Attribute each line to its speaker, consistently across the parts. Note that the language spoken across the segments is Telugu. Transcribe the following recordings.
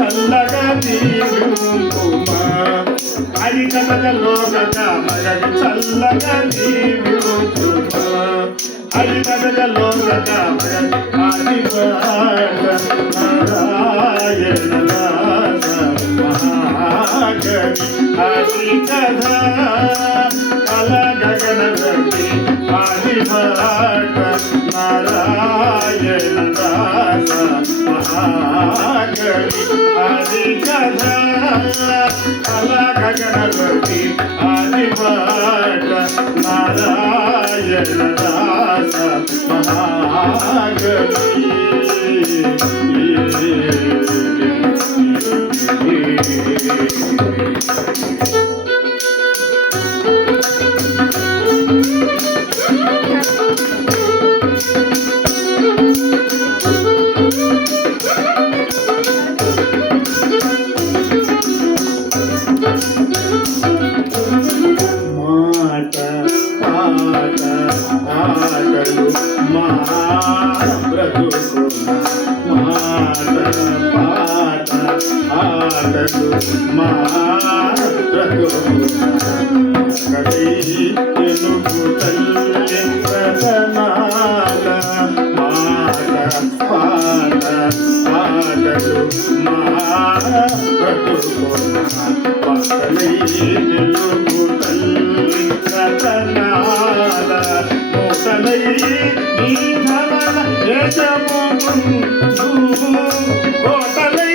Speaker 1: చల్లగా నీవుమా హరి కథక లోక చల్లగా నీవుమా హరి కథక నారాయణ హరి కథ కల గగన రవి నారాయణ దాస మహాకవి ఆది కథ కల గగనపతి ఆది నారాయణ దాస మహాకవి మాట బ్రతుకున మాట పాట ఆటలు మా బ్రతుకున తెలుగు తల్లి ప్రసనాల మాట పాట పాటలు మా తెలుగు తల్లి రతనాల మోసలై నీ ధవల యజముందు కోటలై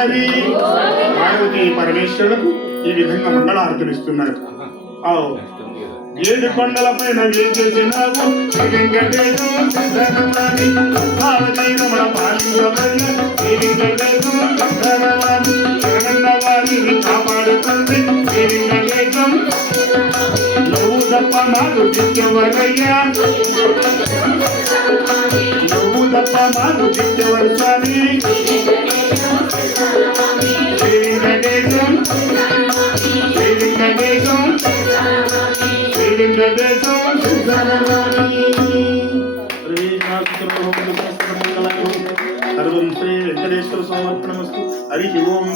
Speaker 1: గోవింద హరి పార్వతీ పరమేశ్వరులకు ఈ విధంగా మంగళారతులు ఇస్తున్నారు. ఏడు కొండల పైన వేసేసినావు. వారిని కాపాడుతుంది నువ్వు తప్ప నువ్వు తప్ప మాకు స్వామి శ్రీ వెంకటేశం శ్రీ వెంకటేశం శ్రీ వెంకటేశం సర్వం శ్రీ వెంకటేశ్వర సమర్పణమస్తు హరి ఓం